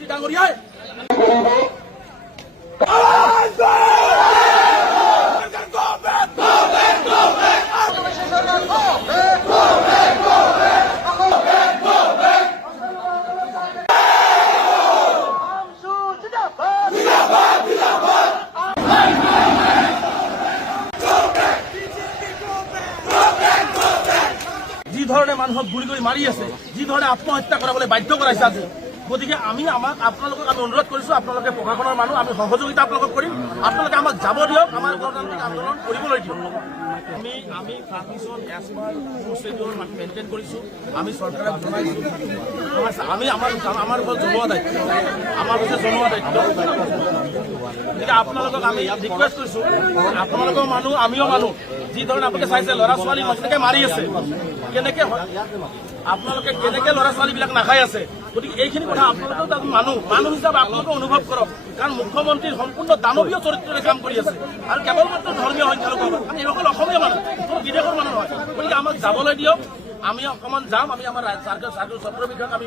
মুখ্যমন্ত্ৰী ডাঙৰিয়ায় যি ধৰণে মানুহক গুলি কৰি মাৰি আছে, যি ধৰণে আত্মহত্যা কৰাবলৈ বাধ্য কৰাইছে আজি। গতিকে আমি আপোনালোকক আমি অনুৰোধ কৰিছো, আপোনালোকে প্ৰশাসনৰ মানুহ, আমি সহযোগিতা আপোনালোকক কৰিম। আপোনালোকে আমাক যাব দিয়ক, আমাৰ গণতান্ত্ৰিক আন্দোলন কৰিবলৈ দিয়ক। আমি পাৰ্টিশ্যন এছপাৰ প্ৰচিডিউৰ মেইনটেইন কৰিছোঁ, আমি চৰকাৰক জনাইছোঁ। আমি আমাৰ ওপৰত জনোৱা দায়িত্ব, আমাৰ হৈছে জনোৱা দায়িত্ব। গতিকে আপোনালোকক আমি ৰিকুৱেষ্ট কৰিছোঁ, আপোনালোকৰ মানুহ আমিও মানুহ। যি ধৰণে আপোনালোকে চাইছে ল'ৰা ছোৱালী কেনেকে মাৰি আছে, কেনেকে আপোনালোকে কেনেকে ল'ৰা ছোৱালীবিলাক নাখাই আছে। গতিকে এইখিনি কথা আপোনালোকেও তাত মানুহ হিচাপে আপোনালোকে অনুভৱ কৰক। কাৰণ মুখ্যমন্ত্ৰী সম্পূৰ্ণ দানৱীয় চৰিত্ৰৰে কাম কৰি আছে আৰু কেৱল মাত্ৰ ধৰ্মীয় সংখ্যালঘু। কাৰণ এইসকল অসমীয়া মানুহ, কোনো বিদেশৰ মানুহ নহয়। গতিকে আমাক যাবলৈ দিয়ক, আমি অকণমান যাম। আমি আমাৰ ছাত্ৰ বিষয়ক আমি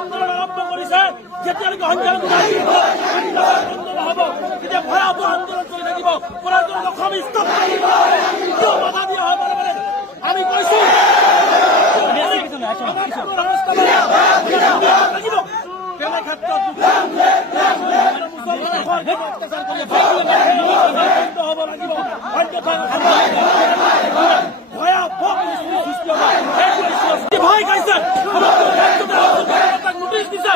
আন্দোলন আৰম্ভ কৰিছে। যেতিয়ালৈকে সংখ্যালঘু নহ'ব, তেতিয়া ভয়াৱহ আন্দোলন চলি থাকিব। অসম স্তব্ধ বাধা দিয়া হয় মানে আমি কৈছো তেনে ক্ষেত্ৰত অত্যাচাৰ কৰি হ'ব লাগিব। ভয় খাইছে, নোটিছ দিছে,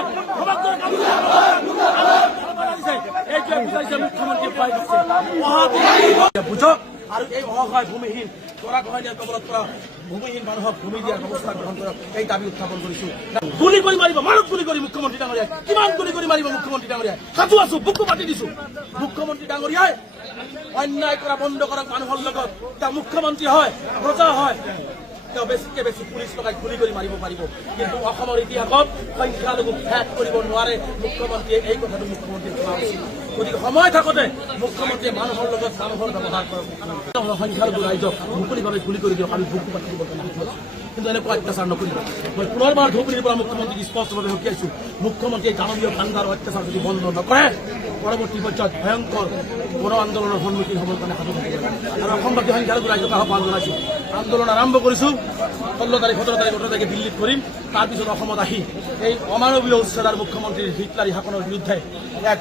মুখ্যমন্ত্ৰী ভয় দিছে। বুঝক আৰু এই অসহায় ভূমিহীন গৰাখহনীয়াৰ কবলত পৰা ভূমিহীন মানুহক ভূমি দিয়াৰ ব্যৱস্থা গ্ৰহণ কৰক, এই দাবী উত্থাপন কৰিছো। গুলি কৰি মাৰিব, মানুহ গুলি কৰি মুখ্যমন্ত্ৰী ডাঙৰীয়াই কিমান গুলি কৰি মাৰিব মুখ্যমন্ত্ৰী ডাঙৰীয়াই। সাজু আছো, বুকু পাতি দিছো। মুখ্যমন্ত্ৰী ডাঙৰীয়াই অন্যায় কৰা বন্ধ কৰক মানুহৰ লগত। তেওঁ মুখ্যমন্ত্ৰী হয়, ৰজা হয়, তেওঁ বেছিকে বেছি পুলিচ লগাই গুলি কৰি মাৰিব পাৰিব। কিন্তু অসমৰ ইতিহাসত সংখ্যালঘুক শেষ কৰিব নোৱাৰে মুখ্যমন্ত্ৰীয়ে। এই কথাটো মুখ্যমন্ত্ৰীয়ে জনা উচিত। গতিকে সময় থাকোঁতে মুখ্যমন্ত্ৰীয়ে মানুহৰ লগত মানুহৰ ব্যৱহাৰ কৰক। সংখ্যালঘু ৰাইজক মুকলিভাৱে গুলি কৰি দিয়ক, আমি বুকু পাতি দিব কিন্তু এনেকুৱা অত্যাচাৰ নকৰিব। মই পুনৰবাৰ ধুবুৰীৰ পৰা মুখ্যমন্ত্ৰীক স্পষ্টভাৱে সকীয়াইছো, মুখ্যমন্ত্ৰীয়ে দানৱীয় কাণ্ডাৰ অত্যাচাৰ যদি বন্ধ নকৰে পৰৱৰ্তী পৰ্যায়ত ভয়ংকৰ গণ আন্দোলনৰ সন্মুখীন হ'বৰ কাৰণে সাজু থাকিব। আৰু অসমবাসী সংখ্যালঘু ৰাইজক আহ্বান জনাইছো, আন্দোলন আৰম্ভ কৰিছো। 16 তাৰিখ 17 তাৰিখ 18 তাৰিখে দিল্লীত কৰিম। তাৰপিছত অসমত আহি এই অমানৱীয় উচ্ছেদাৰ মুখ্যমন্ত্ৰীৰ হিটলাৰী শাসনৰ বিৰুদ্ধে এক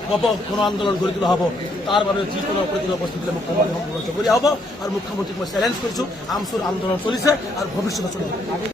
গণ আন্দোলন গঢ়ি তোলা হ'ব তাৰ বাবে যিকোনো প্ৰতিকূল পৰিস্থিতিলৈ মুখ্যমন্ত্ৰী সম্পূৰ্ণ জগৰীয়া হ'ব আৰু মুখ্যমন্ত্ৰীক মই চেলেঞ্জ কৰিছোঁ আমচুৰ আন্দোলন চলিছে আৰু ভৱিষ্যতে চলিব